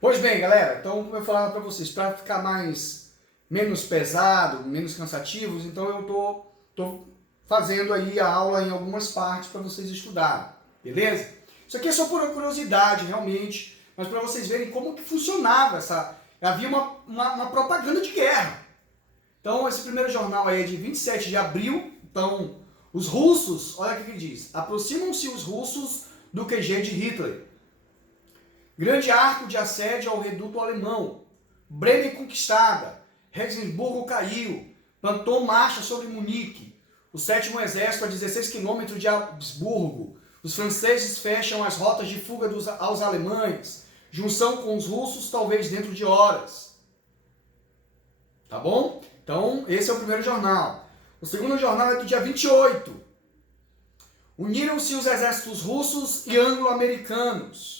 Pois bem, galera, então como eu falava para vocês, para ficar menos pesado, menos cansativos, então eu tô fazendo aí a aula em algumas partes para vocês estudarem, beleza? Isso aqui é só por curiosidade, realmente, mas para vocês verem como que funcionava havia uma propaganda de guerra. Então esse primeiro jornal aí é de 27 de abril, então os russos, olha o que ele diz, aproximam-se os russos do QG de Hitler. Grande arco de assédio ao reduto alemão. Bremen conquistada. Regensburgo caiu. Plantou marcha sobre Munique. O 7º Exército a 16 quilômetros de Habsburgo. Os franceses fecham as rotas de fuga aos alemães. Junção com os russos, talvez dentro de horas. Tá bom? Então, esse é o primeiro jornal. O segundo jornal é do dia 28. Uniram-se os exércitos russos e anglo-americanos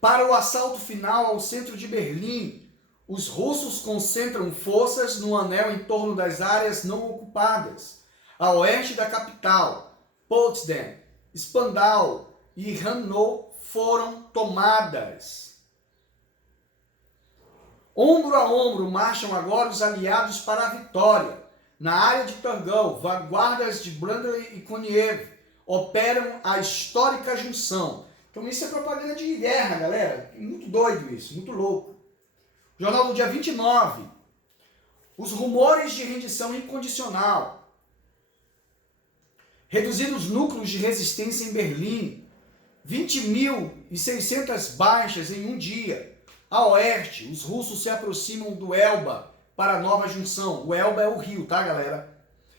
para o assalto final ao centro de Berlim. Os russos concentram forças no anel em torno das áreas não ocupadas. A oeste da capital, Potsdam, Spandau e Hanau foram tomadas. Ombro a ombro marcham agora os aliados para a vitória. Na área de Torgau, vanguardas de Brandley e Koniev operam a histórica junção. Então isso é propaganda de guerra, galera. Muito doido isso, muito louco. Jornal do dia 29. Os rumores de rendição incondicional. Reduzidos núcleos de resistência em Berlim. 20.600 baixas em um dia. A oeste, os russos se aproximam do Elba para a nova junção. O Elba é o rio, tá, galera?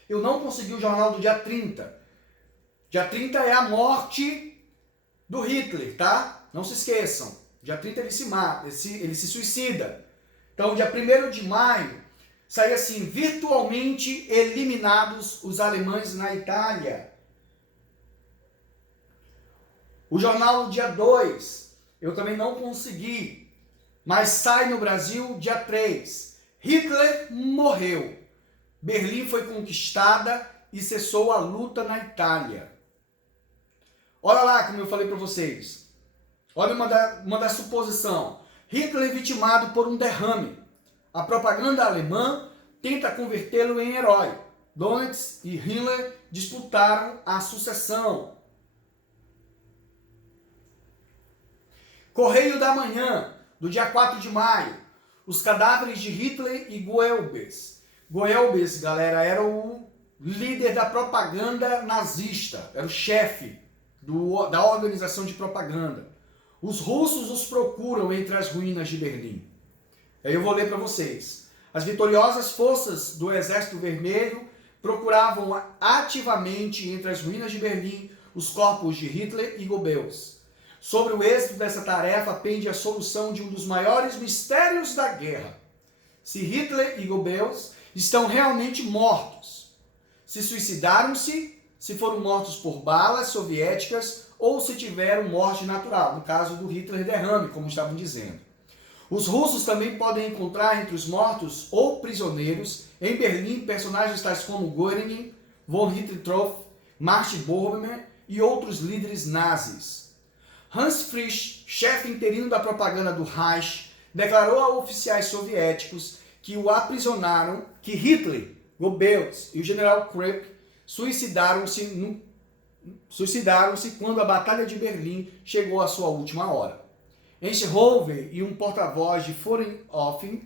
Eu não consegui o jornal do dia 30. Dia 30 é a morte do Hitler, tá? Não se esqueçam. Dia 30 ele se mata, ele se suicida. Então, dia 1º de maio, sai assim, virtualmente eliminados os alemães na Itália. O jornal dia 2, eu também não consegui, mas sai no Brasil dia 3. Hitler morreu. Berlim foi conquistada e cessou a luta na Itália. Olha lá, como eu falei para vocês. Olha uma da suposição. Hitler vitimado por um derrame. A propaganda alemã tenta convertê-lo em herói. Donitz e Himmler disputaram a sucessão. Correio da Manhã, do dia 4 de maio. Os cadáveres de Hitler e Goebbels. Goebbels, galera, era o líder da propaganda nazista. Era o chefe da organização de propaganda. Os russos os procuram entre as ruínas de Berlim. Aí eu vou ler para vocês. As vitoriosas forças do Exército Vermelho procuravam ativamente entre as ruínas de Berlim os corpos de Hitler e Goebbels. Sobre o êxito dessa tarefa pende a solução de um dos maiores mistérios da guerra. Se Hitler e Goebbels estão realmente mortos, se suicidaram-se, se foram mortos por balas soviéticas ou se tiveram morte natural, no caso do Hitler derrame, como estavam dizendo. Os russos também podem encontrar entre os mortos ou prisioneiros em Berlim personagens tais como Göring, von Ribbentrop, Martin Bormann e outros líderes nazis. Hans Frisch, chefe interino da propaganda do Reich, declarou a oficiais soviéticos que o aprisionaram, que Hitler, Goebbels e o general Krupp suicidaram-se quando a Batalha de Berlim chegou à sua última hora. Eisenhower e um porta-voz de Foreign Office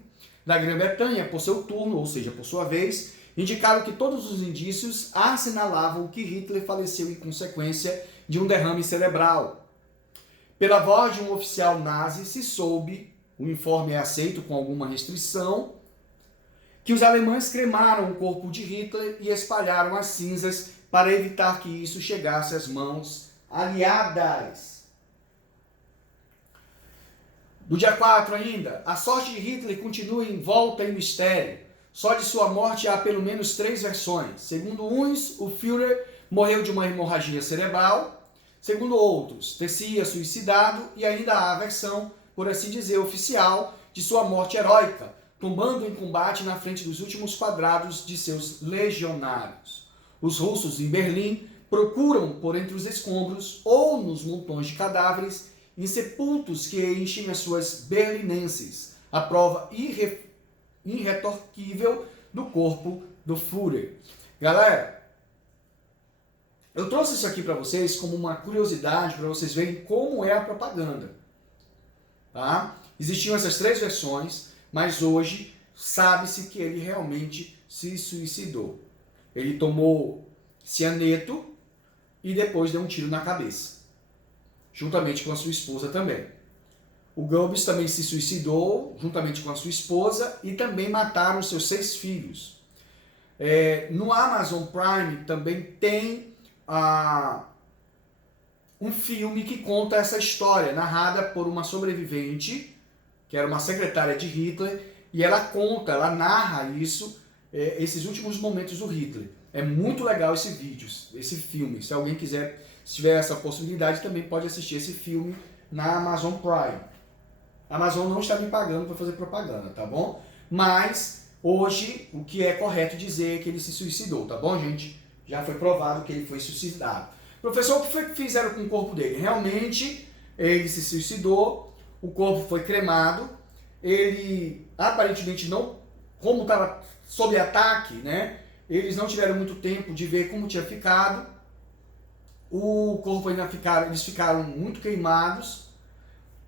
da Grã-Bretanha, por seu turno, ou seja, por sua vez, indicaram que todos os indícios assinalavam que Hitler faleceu em consequência de um derrame cerebral. Pela voz de um oficial nazi se soube, o informe é aceito com alguma restrição, que os alemães cremaram o corpo de Hitler e espalharam as cinzas para evitar que isso chegasse às mãos aliadas. Do dia 4 ainda, a sorte de Hitler continua envolta em mistério. Só de sua morte há pelo menos 3 versões. Segundo uns, o Führer morreu de uma hemorragia cerebral. Segundo outros, ter-se-ia suicidado. E ainda há a versão, por assim dizer, oficial, de sua morte heróica, tombando em combate na frente dos últimos quadrados de seus legionários. Os russos em Berlim procuram por entre os escombros ou nos montões de cadáveres em sepultos que enchem as suas berlinenses, a prova irretorquível do corpo do Führer. Galera, eu trouxe isso aqui para vocês como uma curiosidade, para vocês verem como é a propaganda. Tá? Existiam essas 3 versões, mas hoje sabe-se que ele realmente se suicidou. Ele tomou cianeto e depois deu um tiro na cabeça, juntamente com a sua esposa também. O Goebbels também se suicidou, juntamente com a sua esposa, e também mataram seus 6 filhos. No Amazon Prime também tem um filme que conta essa história, narrada por uma sobrevivente, que era uma secretária de Hitler, e ela narra isso, esses últimos momentos do Hitler. É muito legal esse vídeo, esse filme. Se alguém quiser, se tiver essa possibilidade, também pode assistir esse filme na Amazon Prime. A Amazon não está me pagando para fazer propaganda, tá bom? Mas hoje o que é correto dizer é que ele se suicidou, tá bom, gente? Já foi provado que ele foi suicidado. Professor, o que foi que fizeram com o corpo dele? Realmente, ele se suicidou, o corpo foi cremado, ele aparentemente não, como estava sob ataque, né? Eles não tiveram muito tempo de ver como tinha ficado. O corpo eles ficaram muito queimados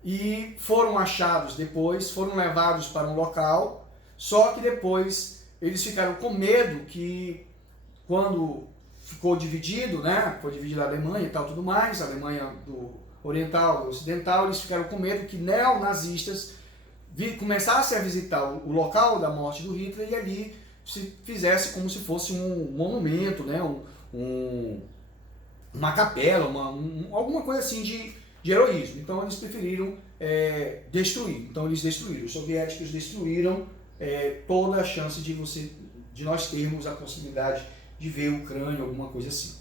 e foram achados depois, foram levados para um local, só que depois eles ficaram com medo que quando ficou dividido, né? Foi dividida a Alemanha e tal, tudo mais, a Alemanha do Oriental e Ocidental, eles ficaram com medo que neonazistas começassem a visitar o local da morte do Hitler e ali se fizesse como se fosse um monumento, né? Uma capela, alguma coisa assim de heroísmo. Então eles preferiram destruir. Então eles destruíram. Os soviéticos destruíram toda a chance de nós termos a possibilidade de ver o crânio, alguma coisa assim.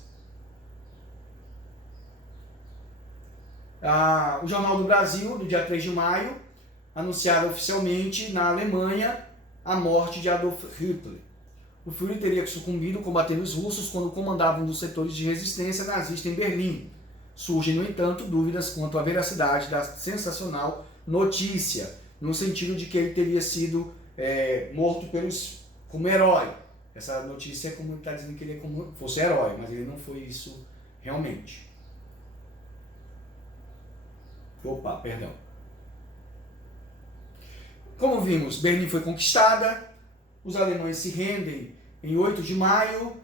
O Jornal do Brasil, no dia 3 de maio, anunciaram oficialmente na Alemanha a morte de Adolf Hitler. O Führer teria sucumbido combatendo os russos quando comandava um dos setores de resistência nazista em Berlim. Surgem, no entanto, dúvidas quanto à veracidade da sensacional notícia, no sentido de que ele teria sido morto como herói. Essa notícia é como ele está dizendo que ele fosse herói, mas ele não foi isso realmente. Opa, perdão. Como vimos, Berlim foi conquistada, os alemães se rendem em 8 de maio,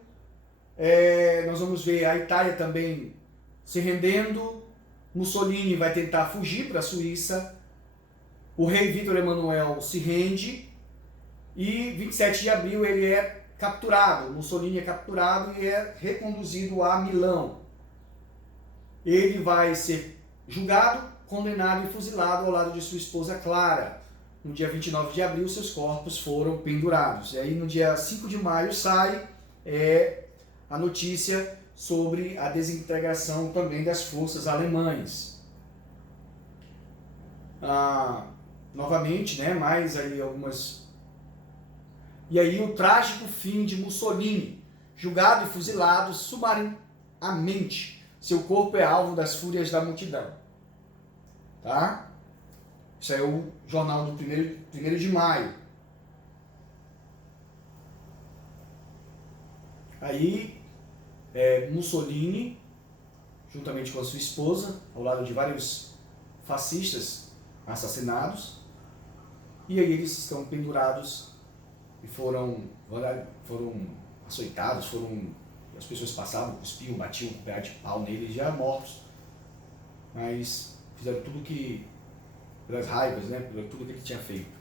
nós vamos ver a Itália também se rendendo, Mussolini vai tentar fugir para a Suíça, o rei Vítor Emanuel se rende e 27 de abril ele é capturado, Mussolini é capturado e é reconduzido a Milão. Ele vai ser julgado, condenado e fuzilado ao lado de sua esposa Clara. No dia 29 de abril, seus corpos foram pendurados. E aí, no dia 5 de maio, sai a notícia sobre a desintegração também das forças alemãs. Novamente, né, mais aí algumas... E aí, o trágico fim de Mussolini, julgado e fuzilado sumariamente. Seu corpo é alvo das fúrias da multidão. Tá? Isso é o jornal do 1º de maio. Aí, Mussolini, juntamente com a sua esposa, ao lado de vários fascistas assassinados, e aí eles estão pendurados e foram açoitados, as pessoas passavam, cuspiam, batiam com um pedaço de pau neles, já mortos, mas fizeram tudo pelas raivas, né, por tudo que ele tinha feito.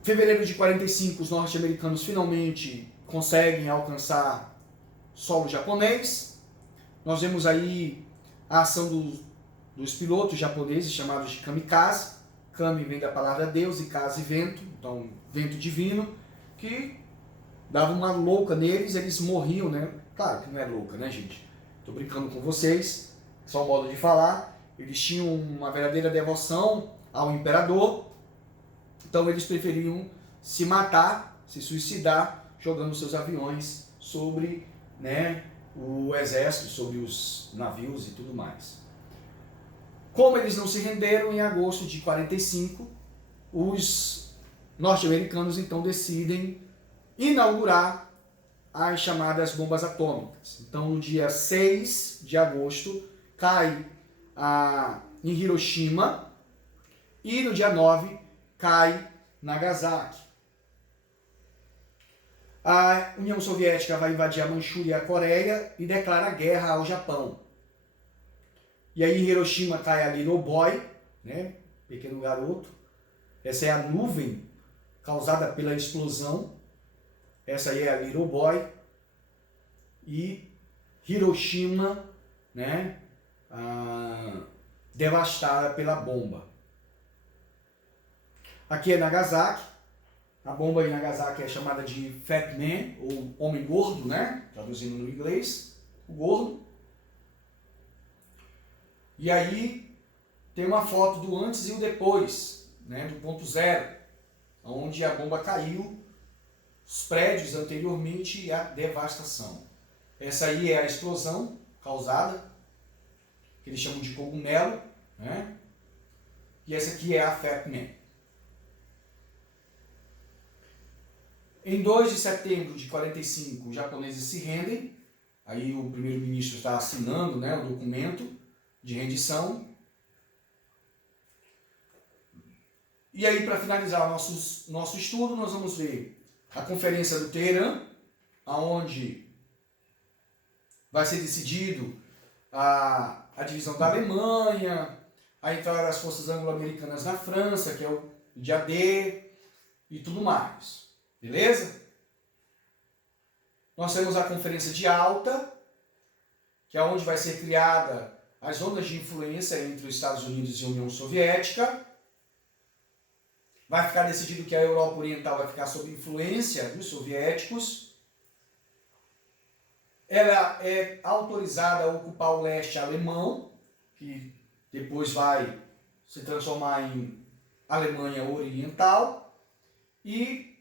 Em fevereiro de 45, os norte-americanos finalmente conseguem alcançar solo japonês. Nós vemos aí a ação dos pilotos japoneses chamados de kamikaze. Kami vem da palavra Deus e kaze vento, então vento divino, que dava uma louca neles, eles morriam, né? Claro que não é louca, né, gente? Tô brincando com vocês, só um modo de falar. Eles tinham uma verdadeira devoção ao imperador, então eles preferiam se matar, se suicidar, jogando seus aviões sobre, né, o exército, sobre os navios e tudo mais. Como eles não se renderam, em agosto de 45, os norte-americanos então decidem inaugurar as chamadas bombas atômicas. Então, no dia 6 de agosto, cai em Hiroshima e no dia 9 cai Nagasaki. A União Soviética vai invadir a Manchúria e a Coreia e declara guerra ao Japão. E aí em Hiroshima cai a Little Boy, né? Pequeno garoto. Essa é a nuvem causada pela explosão. Essa aí é a Little Boy. E Hiroshima, né? Devastada pela bomba. Aqui é Nagasaki. A bomba em Nagasaki é chamada de Fat Man, ou Homem Gordo, né? Traduzindo no inglês, o gordo. E aí tem uma foto do antes e o depois, né? Do ponto zero, onde a bomba caiu, os prédios anteriormente e a devastação. Essa aí é a explosão causada, que eles chamam de cogumelo, né? E essa aqui é a Fat Man. Em 2 de setembro de 45, os japoneses se rendem. Aí o primeiro-ministro está assinando, né, o documento de rendição. E aí, para finalizar nosso estudo, nós vamos ver a Conferência do Teherã, onde vai ser decidido a divisão da Alemanha, a entrada das forças anglo-americanas na França, que é o dia D, e tudo mais. Beleza? Nós temos a Conferência de Alta, que é onde vai ser criada as zonas de influência entre os Estados Unidos e a União Soviética. Vai ficar decidido que a Europa Oriental vai ficar sob influência dos soviéticos. Ela é autorizada a ocupar o leste alemão, que depois vai se transformar em Alemanha Oriental. E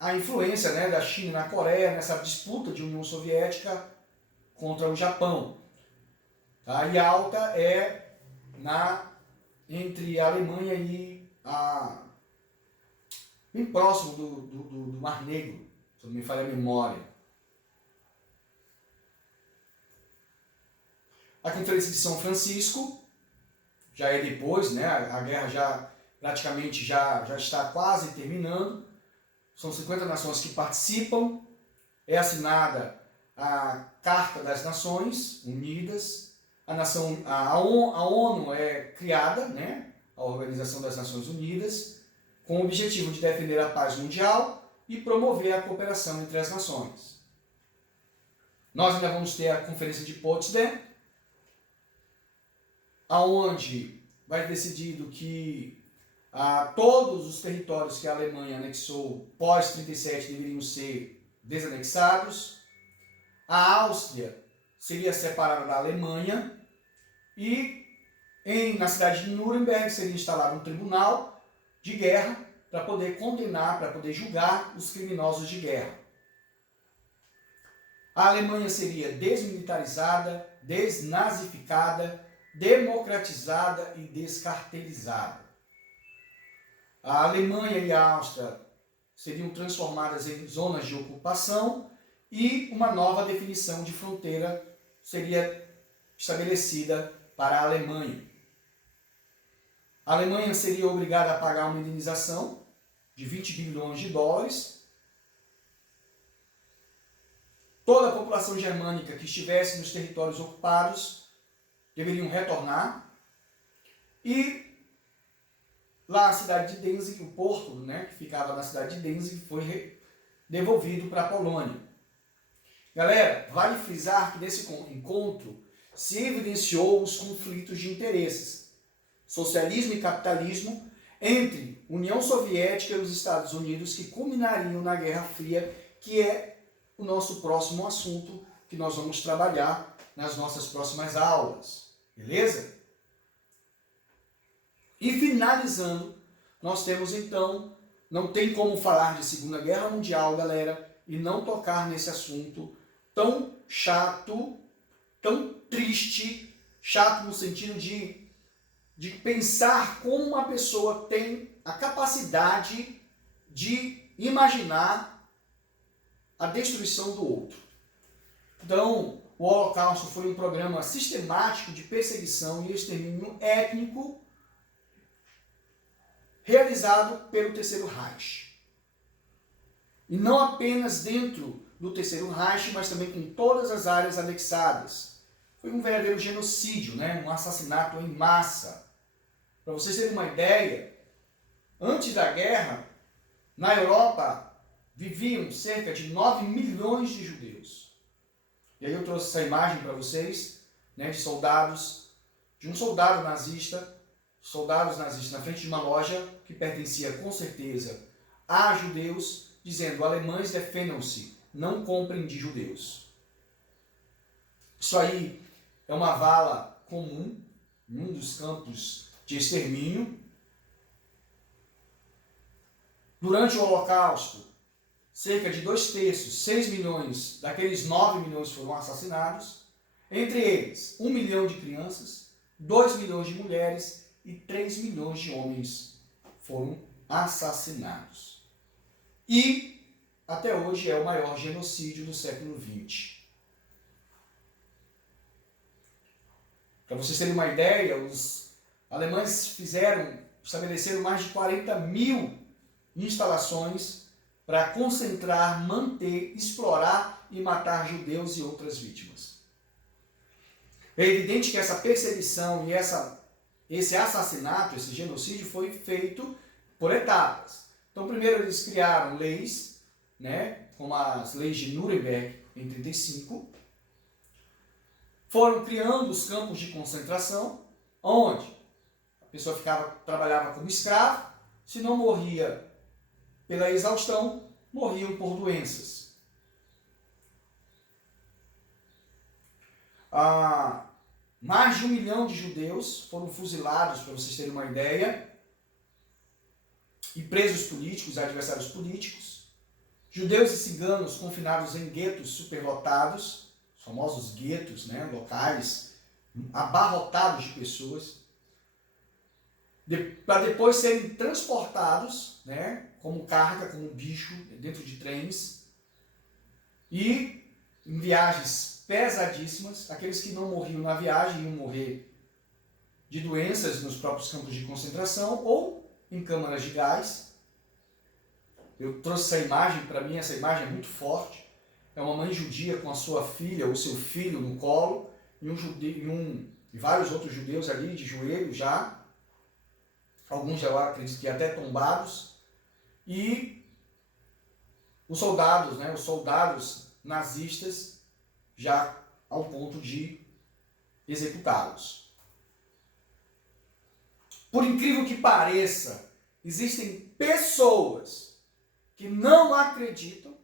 a influência, né, da China na Coreia, nessa disputa de União Soviética contra o Japão. Tá? E Alta é entre a Alemanha e bem próximo do Mar Negro, se não me falha a memória. A Conferência de São Francisco já é depois, né, a guerra já praticamente já está quase terminando. São 50 nações que participam. É assinada a Carta das Nações Unidas. A ONU é criada, né? A Organização das Nações Unidas, com o objetivo de defender a paz mundial e promover a cooperação entre as nações. Nós ainda vamos ter a Conferência de Potsdam, aonde vai ser decidido que todos os territórios que a Alemanha anexou pós-37 deveriam ser desanexados. A Áustria seria separada da Alemanha e na cidade de Nuremberg seria instalado um tribunal de guerra para poder condenar, para poder julgar os criminosos de guerra. A Alemanha seria desmilitarizada, desnazificada, democratizada e descartelizada. A Alemanha e a Áustria seriam transformadas em zonas de ocupação e uma nova definição de fronteira seria estabelecida para a Alemanha. A Alemanha seria obrigada a pagar uma indenização de 20 bilhões de dólares. Toda a população germânica que estivesse nos territórios ocupados deveriam retornar. E lá a cidade de Danzig, o porto, né, que ficava na cidade de Danzig, foi devolvido para a Polônia. Galera, vale frisar que nesse encontro se evidenciou os conflitos de interesses, socialismo e capitalismo, entre União Soviética e os Estados Unidos, que culminariam na Guerra Fria, que é o nosso próximo assunto que nós vamos trabalhar nas nossas próximas aulas. Beleza? E finalizando, nós temos então, não tem como falar de Segunda Guerra Mundial, galera, e não tocar nesse assunto tão chato, tão triste, chato no sentido de de pensar como uma pessoa tem a capacidade de imaginar a destruição do outro. Então, o Holocausto foi um programa sistemático de perseguição e extermínio étnico realizado pelo Terceiro Reich. E não apenas dentro do Terceiro Reich, mas também em todas as áreas anexadas. Foi um verdadeiro genocídio, né? Um assassinato em massa. Para vocês terem uma ideia, antes da guerra, na Europa, viviam cerca de 9 milhões de judeus. E aí eu trouxe essa imagem para vocês, né, de um soldado nazista, soldados nazistas na frente de uma loja que pertencia com certeza a judeus, dizendo: alemães defendam-se, não comprem de judeus. Isso aí é uma vala comum em um dos campos de extermínio. Durante o Holocausto, cerca de 2/3, 6 milhões daqueles 9 milhões foram assassinados. Entre eles, 1 milhão de crianças, 2 milhões de mulheres e 3 milhões de homens foram assassinados. E, até hoje, é o maior genocídio do século XX. Para vocês terem uma ideia, os alemães estabeleceram mais de 40 mil instalações para concentrar, manter, explorar e matar judeus e outras vítimas. É evidente que essa perseguição e esse assassinato, esse genocídio, foi feito por etapas. Então, primeiro eles criaram leis, né, como as leis de Nuremberg, em 1935. Foram criando os campos de concentração, onde a pessoa trabalhava como escravo, se não morria pela exaustão, morriam por doenças. Mais de 1 milhão de judeus foram fuzilados, para vocês terem uma ideia, e presos políticos, adversários políticos. Judeus e ciganos confinados em guetos superlotados, os famosos guetos, né, locais, abarrotados de pessoas, para depois serem transportados, né, como carga, como bicho, dentro de trens, e em viagens pesadíssimas. Aqueles que não morriam na viagem iam morrer de doenças nos próprios campos de concentração ou em câmaras de gás. Eu trouxe essa imagem, para mim essa imagem é muito forte. É uma mãe judia com a sua filha ou seu filho no colo e vários outros judeus ali de joelho já, alguns já acredito que até tombados, e os soldados nazistas já ao ponto de executá-los. Por incrível que pareça, existem pessoas que não acreditam.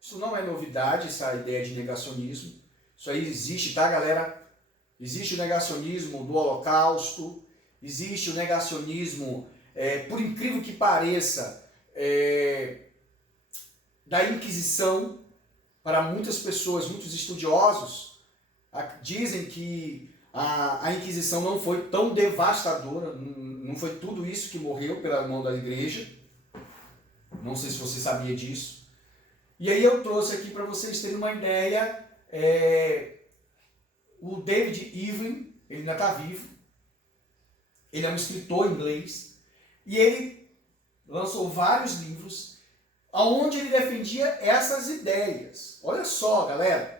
Isso não é novidade, essa ideia de negacionismo. Isso aí existe, tá, galera? Existe o negacionismo do Holocausto, existe o negacionismo, por incrível que pareça, da Inquisição. Para muitas pessoas, muitos estudiosos, dizem que a Inquisição não foi tão devastadora, não foi tudo isso que morreu pela mão da igreja. Não sei se você sabia disso. E aí eu trouxe aqui para vocês terem uma ideia, o David Irving, ele ainda está vivo, ele é um escritor inglês, e ele lançou vários livros onde ele defendia essas ideias. Olha só, galera.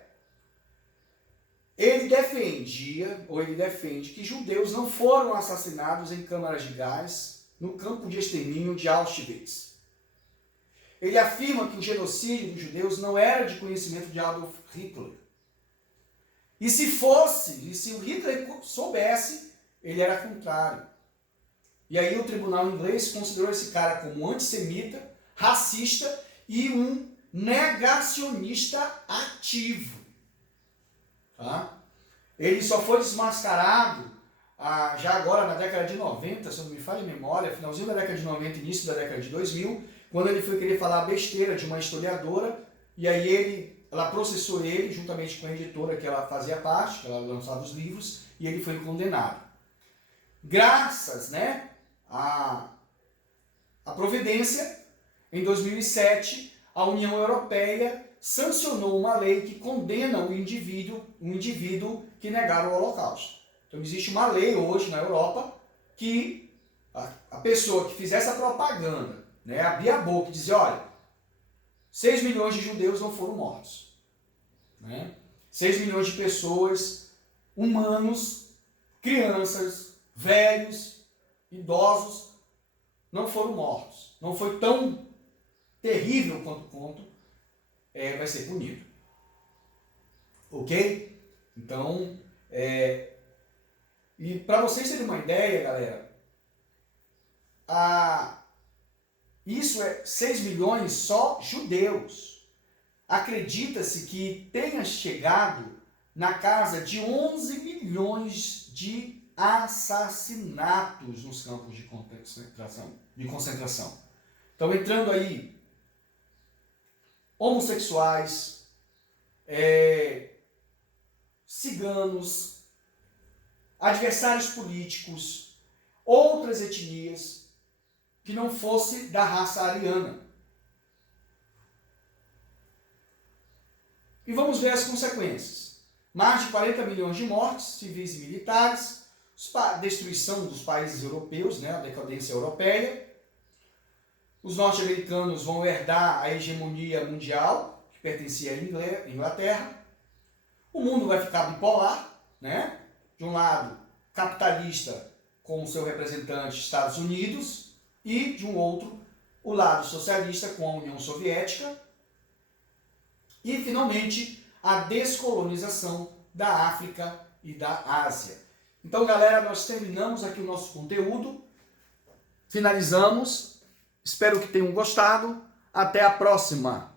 Ele defende que judeus não foram assassinados em câmaras de gás no campo de extermínio de Auschwitz. Ele afirma que o genocídio dos judeus não era de conhecimento de Adolf Hitler. E se o Hitler soubesse, ele era contrário. E aí o tribunal inglês considerou esse cara como antissemita, racista e um negacionista ativo. Tá? Ele só foi desmascarado já agora na década de 90, se eu não me falha a memória, finalzinho da década de 90, início da década de 2000, quando ele foi querer falar besteira de uma historiadora, e aí ela processou ele juntamente com a editora que ela fazia parte, que ela lançava os livros, e ele foi condenado. graças, né, à providência, em 2007, a União Europeia sancionou uma lei que condena o indivíduo que negar o Holocausto. Então existe uma lei hoje na Europa que a pessoa que fizer essa propaganda, né, abrir a boca e dizer, olha, 6 milhões de judeus não foram mortos. Né? 6 milhões de pessoas, humanos, crianças, velhos, idosos, não foram mortos. Não foi tão terrível quanto vai ser punido. Ok? Então, e para vocês terem uma ideia, galera, isso é 6 milhões só judeus. Acredita-se que tenha chegado na casa de 11 milhões de assassinatos nos campos de concentração. Então, entrando aí homossexuais, ciganos, adversários políticos, outras etnias que não fosse da raça ariana. E vamos ver as consequências. Mais de 40 milhões de mortes, civis e militares, destruição dos países europeus, né, a decadência europeia. Os norte-americanos vão herdar a hegemonia mundial, que pertencia à Inglaterra. O mundo vai ficar bipolar, né? De um lado, capitalista com o seu representante Estados Unidos, e de um outro, o lado socialista com a União Soviética. E, finalmente, a descolonização da África e da Ásia. Então, galera, nós terminamos aqui o nosso conteúdo. Finalizamos. Espero que tenham gostado. Até a próxima!